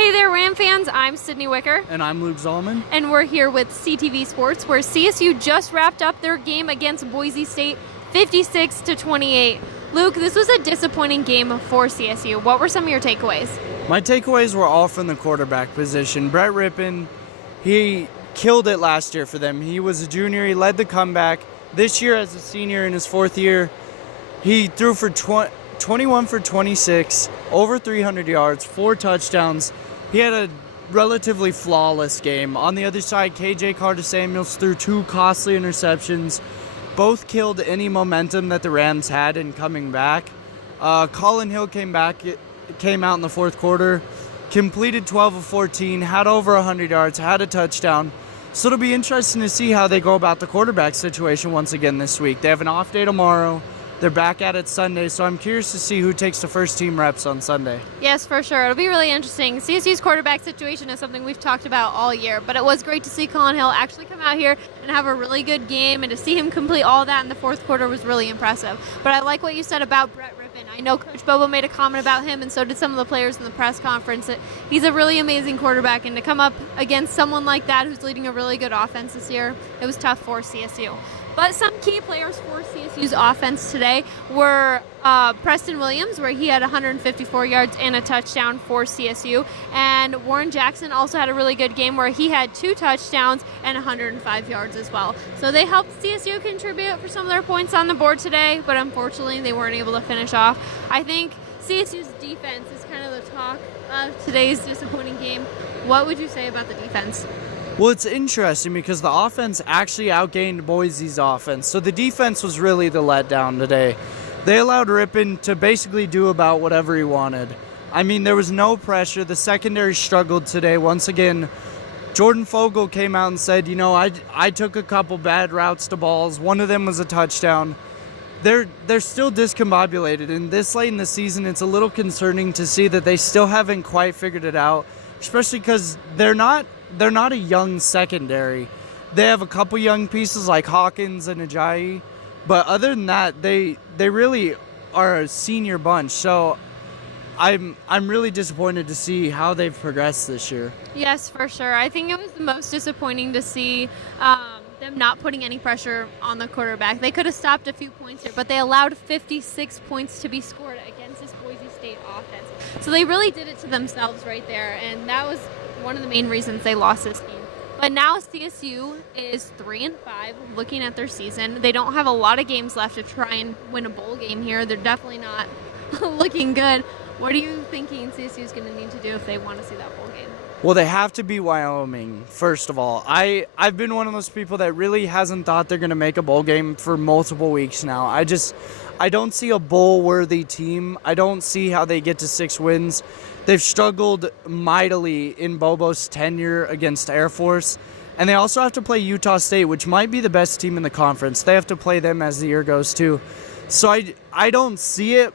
Hey there, Ram fans. I'm Sydney Wicker. And I'm Luke Zahlmann. And we're here with CTV Sports, where CSU just wrapped up their game against Boise State 56-28. Luke, this was a disappointing game for CSU. What were some of your takeaways? My takeaways were all from the quarterback position. Brett Rippon, he killed it last year for them. He was a junior. He led the comeback. This year, as a senior in his fourth year, he threw for 21 for 26, over 300 yards, 4 touchdowns. He had a relatively flawless game. On the other side, KJ Carter-Samuels threw 2 costly interceptions. Both killed any momentum that the Rams had in coming back. Colin Hill came out in the fourth quarter, completed 12 of 14, had over 100 yards, had a touchdown. So it'll be interesting to see how they go about the quarterback situation once again this week. They have an off day tomorrow. They're back at it Sunday, so I'm curious to see who takes the first team reps on Sunday. Yes, for sure. It'll be really interesting. CSU's quarterback situation is something we've talked about all year, but it was great to see Colin Hill actually come out here and have a really good game, and to see him complete all that in the fourth quarter was really impressive. But I like what you said about Brett Rippon. I know Coach Bobo made a comment about him, and so did some of the players in the press conference. He's a really amazing quarterback, and to come up against someone like that who's leading a really good offense this year, it was tough for CSU. But some key players for CSU's offense today were Preston Williams, where he had 154 yards and a touchdown for CSU. And Warren Jackson also had a really good game where he had 2 touchdowns and 105 yards as well. So they helped CSU contribute for some of their points on the board today, but unfortunately they weren't able to finish off. I think CSU's defense is kind of the talk of today's disappointing game. What would you say about the defense? Well, it's interesting because the offense actually outgained Boise's offense. So the defense was really the letdown today. They allowed Rippon to basically do about whatever he wanted. I mean, there was no pressure. The secondary struggled today. Once again, Jordan Fogle came out and said, I took a couple bad routes to balls. One of them was a touchdown. They're still discombobulated. And this late in the season, it's a little concerning to see that they still haven't quite figured it out, especially because they're not a young secondary. They have a couple young pieces like Hawkins and Ajayi, but other than that, they really are a senior bunch. So I'm really disappointed to see how they've progressed this year. Yes, for sure. I think it was the most disappointing to see them not putting any pressure on the quarterback. They could have stopped a few points here, but they allowed 56 points to be scored against this Boise State offense. So they really did it to themselves right there, and that was one of the main reasons they lost this game. But now CSU is 3-5 looking at their season. They don't have a lot of games left to try and win a bowl game here. They're definitely not looking good. What are you thinking CSU is going to need to do if they want to see that bowl game? Well, they have to beat Wyoming, first of all. I've been one of those people that really hasn't thought they're going to make a bowl game for multiple weeks now. I don't see a bowl-worthy team. I don't see how they get to 6 wins. They've struggled mightily in Bobo's tenure against Air Force. And they also have to play Utah State, which might be the best team in the conference. They have to play them as the year goes, too. So I don't see it,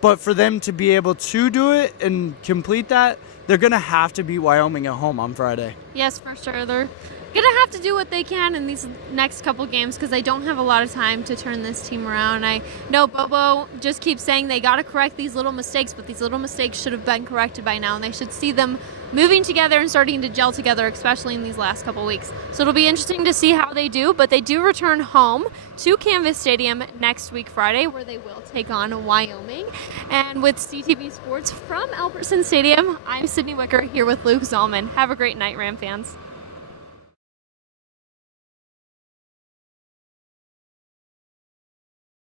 but for them to be able to do it and complete that, they're going to have to beat Wyoming at home on Friday. Yes, for sure. They're going to have to do what they can in these next couple games because they don't have a lot of time to turn this team around. I know Bobo just keeps saying they got to correct these little mistakes, but these little mistakes should have been corrected by now, and they should see them moving together and starting to gel together, especially in these last couple weeks. So it'll be interesting to see how they do, but they do return home to Canvas Stadium next week, Friday, where they will take on Wyoming. And with CTV Sports from Albertson Stadium, I'm Sydney Wicker here with Luke Zahlmann. Have a great night, Ram fans.